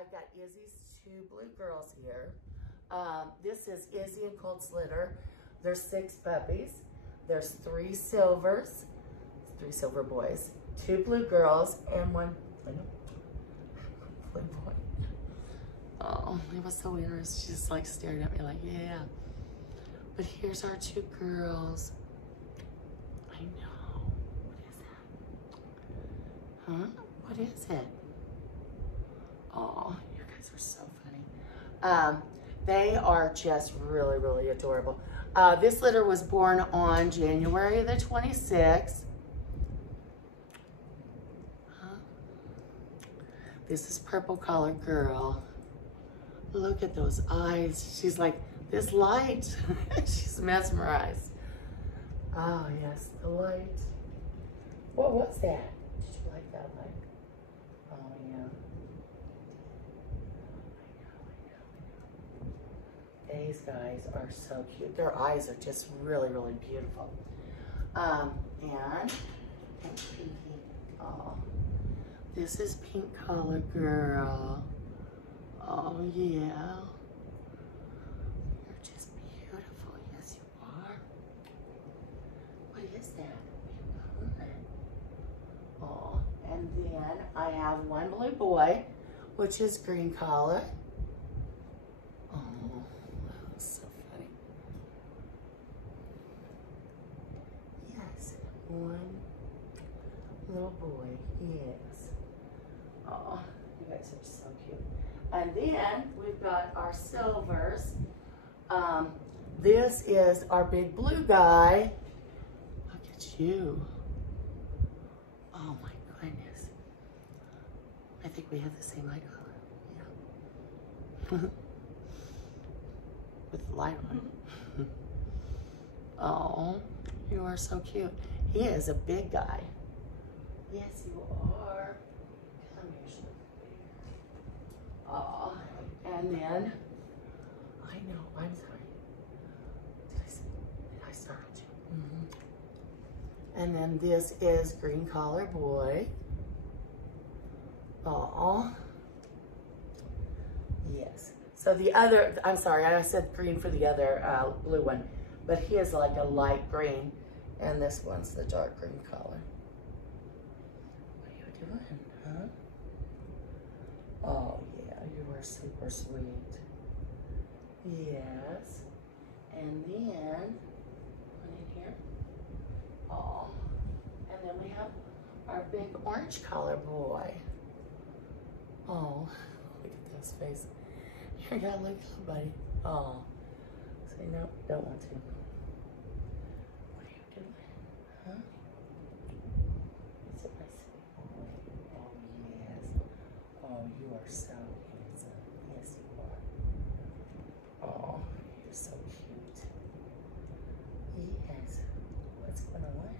I've got Izzy's two blue girls here. This is Izzy and Colt's litter. There's 6 puppies. There's 3 silvers, 3 silver boys, 2 blue girls, and 1 blue boy. Oh, it was so interesting. She just like stared at me like, yeah. But here's our 2 girls. I know. What is that? Huh? What is it? Oh, you guys are so funny. They are just really, really adorable. This litter was born on January the 26th. This is Purple Collar Girl. Look at those eyes. She's like, this light. She's mesmerized. Oh, yes, the light. What was that? Did you like that light? Oh, yeah. I know. These guys are so cute. Their eyes are just really, really beautiful. And Pinky. Oh, this is Pink Collar Girl. Oh, yeah. You're just beautiful. Yes, you are. What is that? Oh, and then I have 1 blue boy, which is Green Collar. Oh, that's so funny. Yes, 1 little boy, yes. Oh, you guys are so cute. And then we've got our silvers. This is our big blue guy. Look at you. Oh my goodness. I think we have the same eye color. Yeah. With the light on. Oh, you are so cute. He is a big guy. Yes, you are. Come here, Snoopy. Oh, and then, I know, I'm sorry. Did I startle you? Mm-hmm. And then this is Green Collar Boy. Oh, yes. So the other, I'm sorry, I said green for the other blue one, but he is like a light green, and this one's the dark green color. What are you doing, huh? Oh, yeah, you are super sweet. Yes. And then, put it here. Oh, and then we have our big orange collar boy. Oh, look at this face. You gotta look up, buddy. Oh, say no, don't want to. What are you doing? Huh? Is it my sweet boy? Oh, yes. Oh, you are so handsome. Yes, you are. Oh, you're so cute. Yes. What's going on?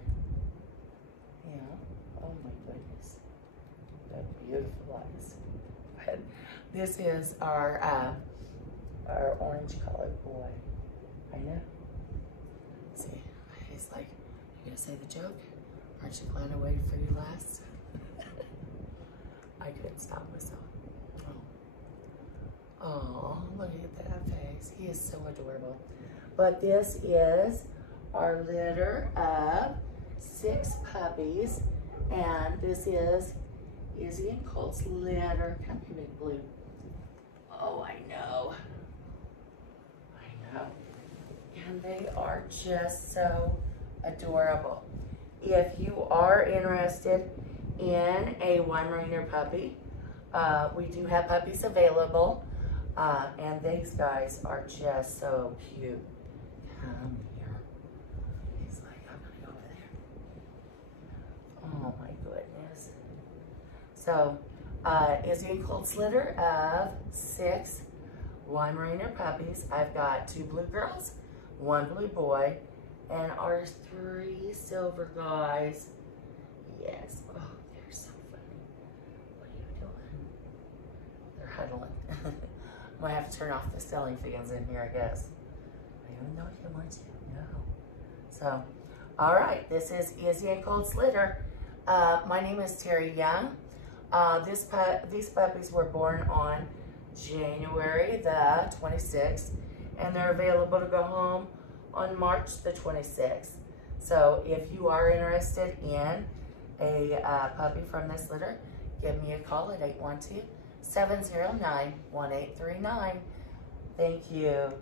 Yeah. Oh, my goodness. That beautiful eyes. This is our orange colored boy. I know. See, he's like, you gonna say the joke? Aren't you glad I waited for you last? I couldn't stop myself. Oh. Oh, look at that face. He is so adorable. But this is our litter of 6 puppies. And this is Izzy and Colt's litter. Come here, big blue. Oh, I know. I know. And they are just so adorable. If you are interested in a Weimaraner puppy, we do have puppies available. And these guys are just so cute. Come here. He's like, I'm gonna go over there. Oh my goodness. So, Izzy and Colt's litter of 6 Weimaraner puppies. I've got 2 blue girls, 1 blue boy, and our 3 silver guys. Yes. Oh, they're so funny. What are you doing? They're huddling. Might have to turn off the ceiling fans in here, I guess. I don't know if you want to. No. So, all right. This is Izzy and Colt's litter. My name is Terry Young. These puppies were born on January the 26th, and they're available to go home on March the 26th. So if you are interested in a puppy from this litter, give me a call at 812-709-1839. Thank you.